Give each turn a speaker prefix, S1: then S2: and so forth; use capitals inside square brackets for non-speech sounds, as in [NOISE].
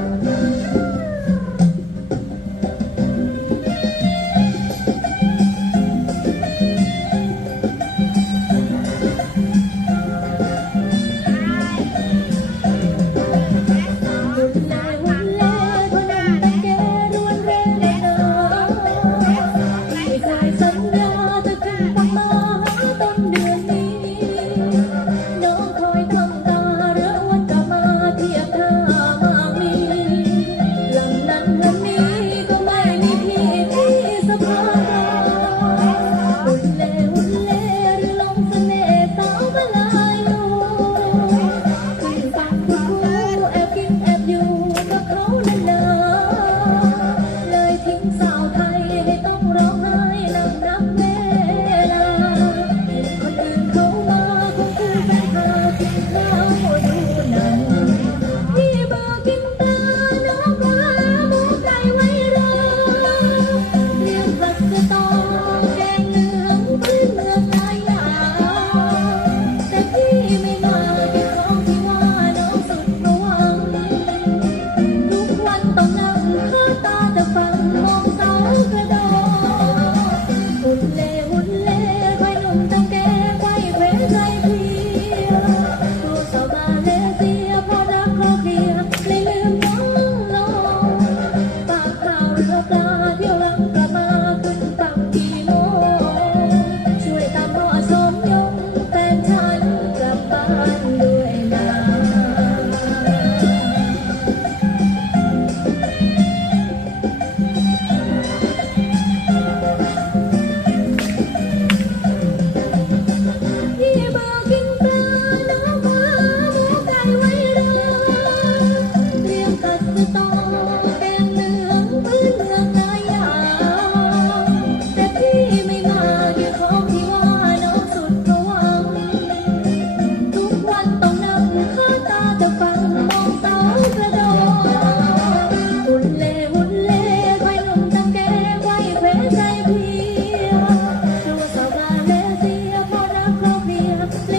S1: Yeah. Thank [LAUGHS] you.